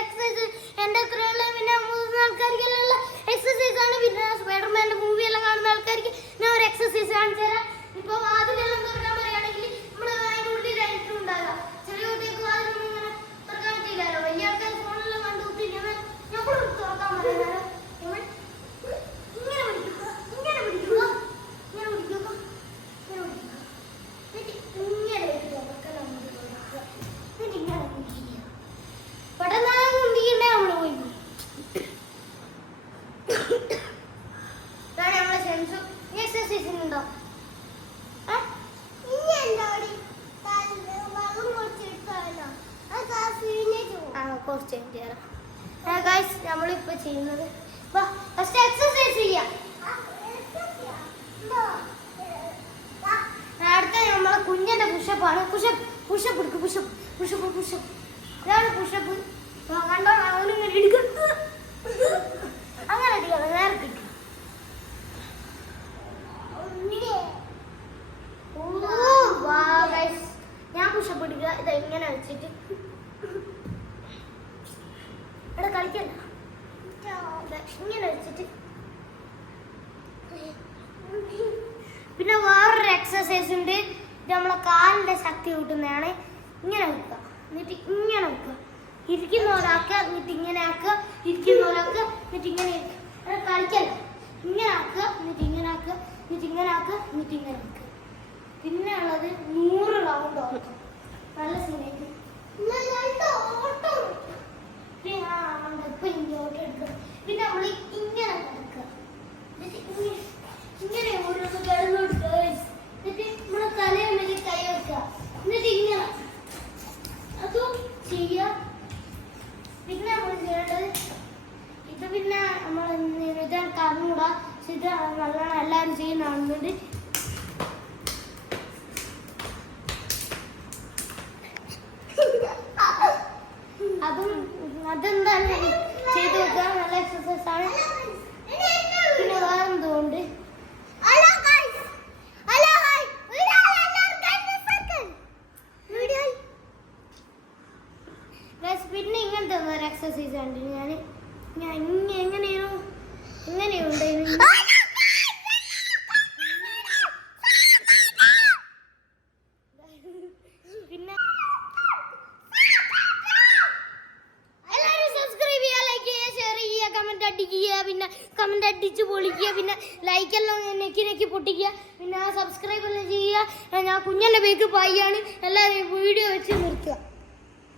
Exercise എൻ്റെ അത്രയുള്ള പിന്നെ ആൾക്കാർക്കെല്ലാം എക്സസൈസ് ആണ്. പിന്നെ സ്പൈഡർമാൻ്റെ മൂവി എല്ലാം കാണുന്ന ആൾക്കാർക്ക് ഞാൻ ഒരു എക്സസൈസ് കാണിച്ചു തരാം. ഇപ്പോൾ വാതിലെല്ലാം തുറക്കാൻ പറയുകയാണെങ്കിൽ നമ്മൾ അതിനുള്ളിൽ ലൈറ്റും ഉണ്ടാകാം. ചെറിയ കുട്ടികൾക്ക് വാതിലൊന്നും ഇങ്ങനെ തുറക്കാൻ പറ്റില്ലല്ലോ. വലിയ ആൾക്കാർ ഫോണെല്ലാം കണ്ടു കുത്തിരിക്കുന്നത് നമ്മൾ തുറക്കാൻ പറയുന്നത് നമ്മളിപ്പോ ചെയ്യുന്നത് ഫസ്റ്റ് എക്സസൈസ് ചെയ്യാം. അടുത്ത നമ്മളെ കുഞ്ഞിന്റെ പുഷപ്പാണ്. പുഷപ്പ് പുഷപ്പ് എടുക്കും. പുഷപ്പ് പുഷപ്പ് പുഷപ്പ് ഇതാണ് പുഷപ്പ്. കണ്ടോ അവനിങ്ങനെ എടുക്കും. അങ്ങനെ അടിക്കണം. നേരെ കിട്ടും. ഞാൻ പുഷപ്പ് എടുക്കുക. ഇത് ഇങ്ങനെ വെച്ചിട്ട് ഇവിടെ കളിക്കണ്ട. ഇങ്ങനെ വെച്ചിട്ട് പിന്നെ വേറൊരു എക്സസൈസ് ഉണ്ട്. ഇത് നമ്മളെ കാലിന്റെ ശക്തി കൂട്ടുന്നതാണ്. ഇങ്ങനെ വെക്കുക, എന്നിട്ട് ഇങ്ങനെ വെക്കുക. ഇരിക്കുന്ന ഒരാൾക്ക് എന്നിട്ട് ഇങ്ങനെ ആക്കുക. ഇരിക്കുന്ന ഒരാൾക്ക് എന്നിട്ട് ഇങ്ങനെ ഇരിക്കുക. കളിക്കല്ല. ഇങ്ങനെ ആക്കുക, എന്നിട്ട് ഇങ്ങനെ ആക്കുക, എന്നിട്ട് ഇങ്ങനെ ആക്കുക, എന്നിട്ട് ഇങ്ങനെ ആക്കുക. പിന്നെ ഉള്ളത് 100 റൗണ്ട് ഓട്ടം. നല്ല സീനായിട്ട് പിന്നെ നമ്മൾ ഇങ്ങനെ കിടക്കുക. ഇങ്ങനെ ഓരോന്ന് കിടന്നെടുക്കുക. എന്നിട്ട് നമ്മളെ തലയിൽ കൈ വെക്കുക. എന്നിട്ട് ഇങ്ങനെ അതും ചെയ്യുക. പിന്നെ നമ്മൾ ചെയ്യേണ്ടത് ഇത് പിന്നെ നമ്മൾ ഇത് കറന്നുകൂടാ. ഇത് നല്ലോണം എല്ലാവരും ചെയ്യുന്നതാണെന്നുണ്ട്. അതെന്താണ് ചെയ്ത് നോക്കുക. നല്ല എക്സസൈസ് ആണ്. പിന്നെ വേറെന്തുകൊണ്ട് പിന്നെ ഇങ്ങനത്തെ ഒരു എക്സസൈസ് ഉണ്ട്. ഞാൻ എങ്ങനെയുണ്ട് പിന്നെ പിന്നെ കമന്റ് അടിച്ച് പൊളിക്കുക. പിന്നെ ലൈക്കെല്ലാം നെക്കി പൊട്ടിക്കുക. പിന്നെ സബ്സ്ക്രൈബ് എല്ലാം ചെയ്യുക. ഞാൻ കുഞ്ഞിൻ്റെ പേക്ക് പായാണ്. എല്ലാവരും വീഡിയോ വെച്ച് നിർത്തുക.